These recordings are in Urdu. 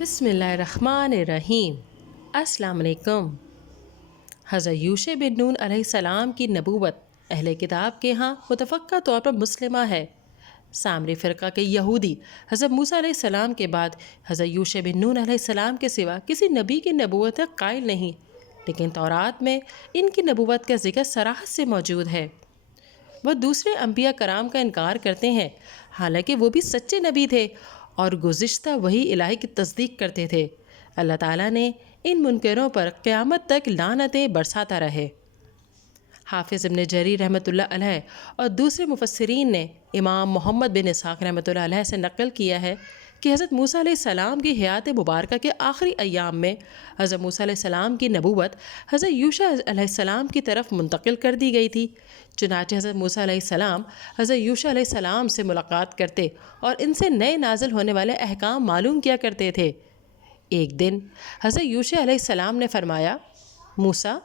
بسم اللہ الرحمن الرحیم۔ السلام علیکم۔ حضرت یوشع بن نون علیہ السلام کی نبوت اہل کتاب کے ہاں متفقہ طور پر مسلمہ ہے۔ سامری فرقہ کے یہودی حضرت موسیٰ علیہ السلام کے بعد حضرت یوشع بن نون علیہ السلام کے سوا کسی نبی کی نبوت کا قائل نہیں، لیکن تورات میں ان کی نبوت کا ذکر صراحت سے موجود ہے۔ وہ دوسرے انبیاء کرام کا انکار کرتے ہیں، حالانکہ وہ بھی سچے نبی تھے اور گزشتہ وحی الہی کی تصدیق کرتے تھے۔ اللہ تعالیٰ نے ان منکروں پر قیامت تک لعنتیں برساتا رہے۔ حافظ ابن جریر رحمۃ اللہ علیہ اور دوسرے مفسرین نے امام محمد بن اسحاق رحمۃ اللہ علیہ سے نقل کیا ہے کہ حضرت موسیٰ علیہ السلام کی حیات مبارکہ کے آخری ایام میں حضرت موسیٰ علیہ السلام کی نبوت حضرت یوشع علیہ السلام کی طرف منتقل کر دی گئی تھی۔ چنانچہ حضرت موسیٰ علیہ السلام حضرت یوشع علیہ السلام سے ملاقات کرتے اور ان سے نئے نازل ہونے والے احکام معلوم کیا کرتے تھے۔ ایک دن حضرت یوشع علیہ السلام نے فرمایا، موسیٰ،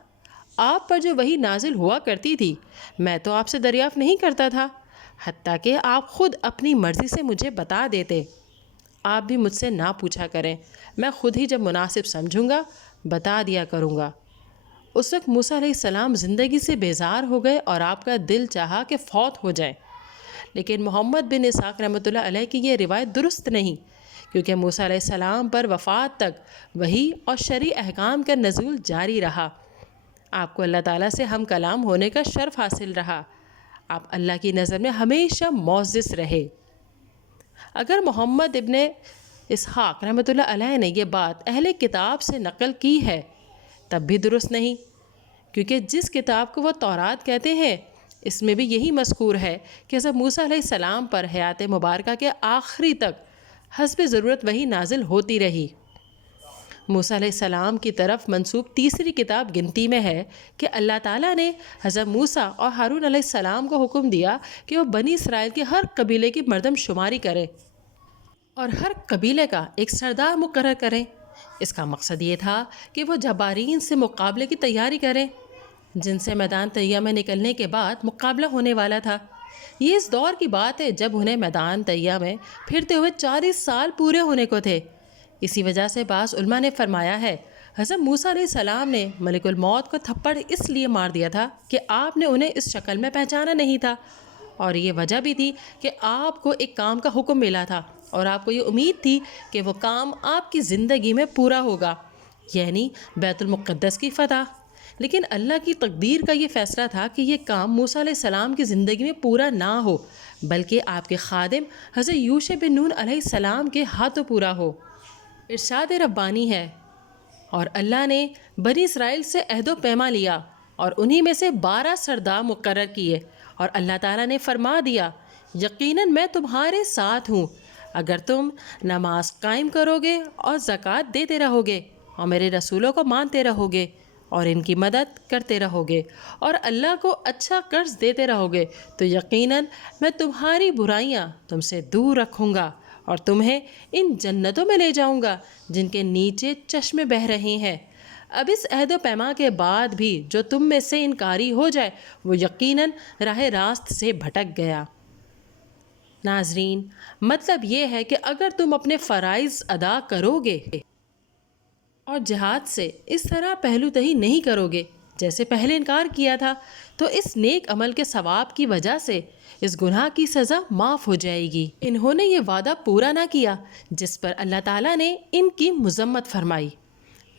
آپ پر جو وحی نازل ہوا کرتی تھی میں تو آپ سے دریافت نہیں کرتا تھا، حتیٰ کہ آپ خود اپنی مرضی سے مجھے بتا دیتے۔ آپ بھی مجھ سے نہ پوچھا کریں، میں خود ہی جب مناسب سمجھوں گا بتا دیا کروں گا۔ اس وقت موسیٰ علیہ السلام زندگی سے بیزار ہو گئے اور آپ کا دل چاہا کہ فوت ہو جائیں، لیکن محمد بن اسحاق رحمۃ اللہ علیہ کی یہ روایت درست نہیں، کیونکہ موسیٰ علیہ السلام پر وفات تک وحی اور شرعی احکام کا نزول جاری رہا۔ آپ کو اللہ تعالیٰ سے ہم کلام ہونے کا شرف حاصل رہا۔ آپ اللہ کی نظر میں ہمیشہ معزز رہے۔ اگر محمد ابن اسحاق رحمۃ اللہ علیہ نے یہ بات اہل کتاب سے نقل کی ہے تب بھی درست نہیں، کیونکہ جس کتاب کو وہ تورات کہتے ہیں اس میں بھی یہی مذکور ہے کہ حضرت موسیٰ علیہ السلام پر حیات مبارکہ کے آخری تک حسب ضرورت وحی نازل ہوتی رہی۔ موسیٰ علیہ السلام کی طرف منسوب تیسری کتاب گنتی میں ہے کہ اللہ تعالیٰ نے حضرت موسیٰ اور ہارون علیہ السلام کو حکم دیا کہ وہ بنی اسرائیل کے ہر قبیلے کی مردم شماری کریں اور ہر قبیلے کا ایک سردار مقرر کریں۔ اس کا مقصد یہ تھا کہ وہ جبارین سے مقابلے کی تیاری کریں جن سے میدان طیہ میں نکلنے کے بعد مقابلہ ہونے والا تھا۔ یہ اس دور کی بات ہے جب انہیں میدان طیہ میں پھرتے ہوئے 40 سال پورے ہونے کو تھے۔ اسی وجہ سے بعض علماء نے فرمایا ہے حضرت موسیٰ علیہ السلام نے ملک الموت کو تھپڑ اس لیے مار دیا تھا کہ آپ نے انہیں اس شکل میں پہچانا نہیں تھا، اور یہ وجہ بھی تھی کہ آپ کو ایک کام کا حکم ملا تھا اور آپ کو یہ امید تھی کہ وہ کام آپ کی زندگی میں پورا ہوگا، یعنی بیت المقدس کی فتح۔ لیکن اللہ کی تقدیر کا یہ فیصلہ تھا کہ یہ کام موسیٰ علیہ السلام کی زندگی میں پورا نہ ہو، بلکہ آپ کے خادم حضرت یوشع بن نون علیہ السلام کے ہاتھوں پورا ہو۔ ارشاد ربانی ہے، اور اللہ نے بنی اسرائیل سے عہد و پیما لیا اور انہی میں سے 12 سردار مقرر کیے، اور اللہ تعالیٰ نے فرما دیا، یقیناً میں تمہارے ساتھ ہوں اگر تم نماز قائم کرو گے اور زکوٰۃ دیتے رہو گے اور میرے رسولوں کو مانتے رہو گے اور ان کی مدد کرتے رہو گے اور اللہ کو اچھا قرض دیتے رہو گے تو یقیناً میں تمہاری برائیاں تم سے دور رکھوں گا اور تمہیں ان جنتوں میں لے جاؤں گا جن کے نیچے چشمے بہہ رہے ہیں۔ اب اس عہد و پیما کے بعد بھی جو تم میں سے انکاری ہو جائے وہ یقیناً راہ راست سے بھٹک گیا۔ ناظرین، مطلب یہ ہے کہ اگر تم اپنے فرائض ادا کرو گے اور جہاد سے اس طرح پہلو تہی نہیں کرو گے جیسے پہلے انکار کیا تھا، تو اس نیک عمل کے ثواب کی وجہ سے اس گناہ کی سزا معاف ہو جائے گی۔ انہوں نے یہ وعدہ پورا نہ کیا جس پر اللہ تعالیٰ نے ان کی مذمت فرمائی۔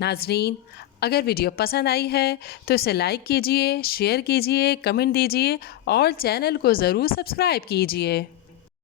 ناظرین، اگر ویڈیو پسند آئی ہے تو اسے لائک کیجئے، شیئر کیجئے، کمنٹ دیجئے اور چینل کو ضرور سبسکرائب کیجئے۔